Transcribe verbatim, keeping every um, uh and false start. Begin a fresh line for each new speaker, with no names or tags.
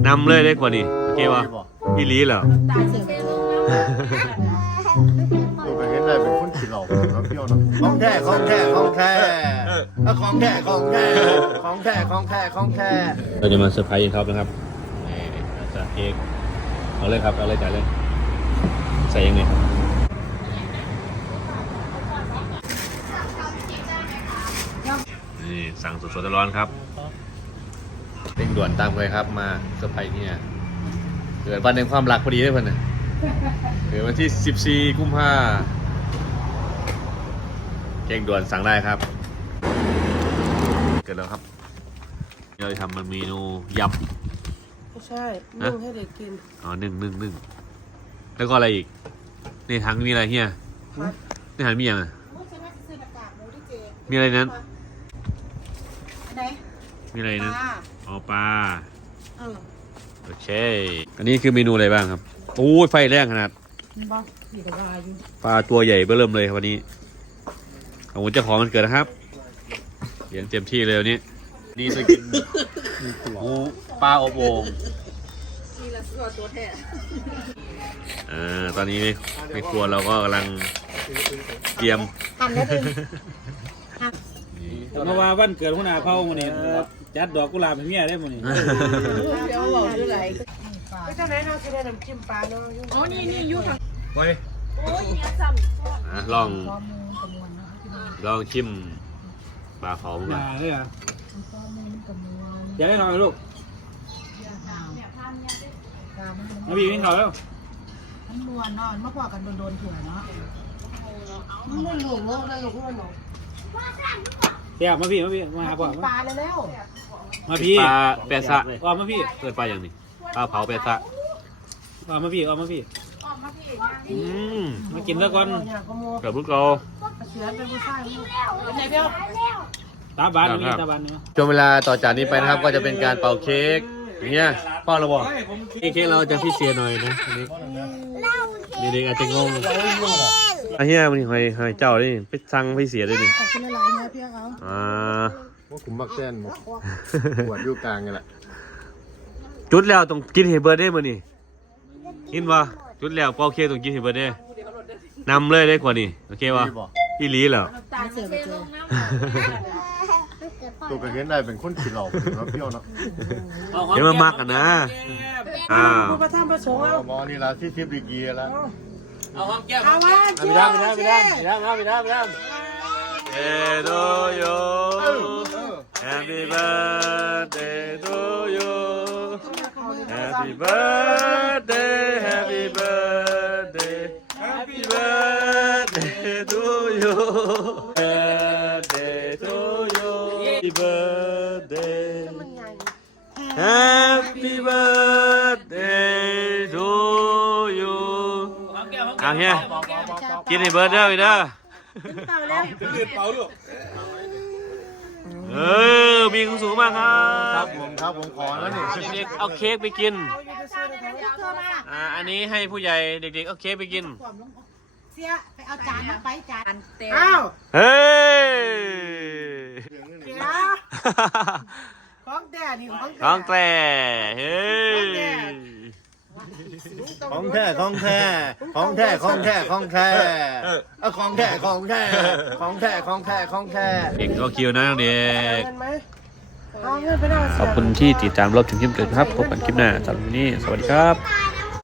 นำเลยได้กว่านี้โอเควะพี่ลีเหรอ
ดูไปเห็นได้เป็นคนขี้หลอกน้องเที่ยวเนาะของแท้ของแท้ของแท้ของแท้ของแท้ของแท้ของแท้ของแท้
เราจะมาเซอร์ไพรส์ท็อปนะครับนี่จะเค้กเอาเลยครับเอาเลยจ่ายเลยใส่ยังไงนี่สั่งสดๆร้อนครับเร่งด่วนตามเลยครับมาเซอร์ไพรส์เนี่ยเกิดวันแห่งความรักพอดีได้เพื่อนน่ะเกิดวันที่สิบสี่กุมภาพันธ์เร่งด่วนสั่งได้ครับเกิดแล้วครับเราจะทำมันเมนูยำ
ไม่ใช่นึ่งให้เด็กกิน
อ๋อนึ่งนึ่งนึ่งแล้วก็อะไรอีกในถังมีอะไรเฮียในถังมีอย่างอ่ะมีอะไรนั้นมีอะไรนั้นอ๋อปลาโอเคอันนี้คือเมนูอะไรบ้างครับโอ้ยไฟแรงขนาดปลาตัวใหญ่เบ้อเริ่มเลยครับวันนี้เอาเจ้าของมันเกิดนะครับเลี้ยงเต็มที่เลยวันนี้นี่จะกินหมูปลาอบโอ่งอ่าตอนนี้ในครัวเราก็กำลังเตรียมหั่นแล้วดึง
มาว่าวันเกิดหัวหน้าเผ่าวันนี้จัดดอกกุหลาบให้เมียได้มื้อนี้
เดี๋ยวบอกด้วยไรไม่เท่าไหร่เราจะได้น้ำจิ้มปลาเนาะอ๋อนี่นี่ยุ่งทาง
ไปโอ้ยเนี่ยซ้ำลองลองชิมปลาเผาก่อน
เลยอ่ะอยากให้ทำไหมลูกมาบีวิ่งเขาแล้ว
มันนวลเนาะมาพอกันโดนๆถั่วเนาะมันไม่หลงเนาะได้หลงเนาะ
เดี๋ยวมาพี่มาพี่มาหาพ่อ
ปลาแล้ว
มาพี่
ปลาแปะซะ
ออกมาพี่
เกิดปลาอย่างนี้ปลาเผาแปะซะ
ออกมาพี่ออกมาพี่
อืม
มากินแล้วก่อน
เกิดพวกเรา
ตาบานนี่ตาบานนี่
ช่วงเวลาต่อจากนี้ไปนะครับก็จะเป็นการเป่าเค้กอย่างเงี้ยพ่อเราบอกเค้กเราจะพิเศษหน่อยนะนี่เด็กๆอาจจะงงไอ้เหี้ยมันหอยหอยเจ้าดิไปสั่งไปเสียด้วยนี่อ่า
ว่าขุมบักแต้นปวดอยู่กลางไงแหละ
จุดแล้วต้องกินเฮเบอร์ได้มั้ยนี่กินวะจุดแล้วเป่าเค้กต้องกินเฮเบอร์ได้นำเลยได้กว่านี้โอเควะพี่ลีเหรอ
ตัวไปเห็นได้เป็นคนขี้หลอกน้องเที่ยวเนาะ
เดี๋ยวมามากกันนะอ้าว
มาทำประสงค์แล้ว
มอนี่ละที่ทิพย์ดีกีแล้ว
เอาหอมแก้ม
เอาว่า
ไปดามไปดามไปดามไปดามไปดามไปดาม
เอโดโย Happy birthday to you Happy birthday Happy birthday Happy birthday to you Birthday to you Happy birthday Happy birthday to you เอาเฮียกินให้เบิร์ดเด้ออีกเด้อเออมีความสูงมากครับ
ผมครับผมขอแล้วนี่
เด็กๆเอาเค้กไปกินอ่าอันนี้ให้ผู้ใหญ่เด็กๆเอาเค้กไปกิน
เสียไปเอาจานมาไปจานอ้าว
เฮ้ย
ของแต่นี่
ของแต่เฮ้ย
ของแท้ของแท้ของแท้ของแท้ของแท้ของแท้ของแท้ของแท้ของแท้ของแท้
เด็กก็คิวนะเด็กขอบคุณที่ติดตามรับชมคลิปเกิดครับพบกันคลิปหน้าสำหรับวันนี้สวัสดีครับ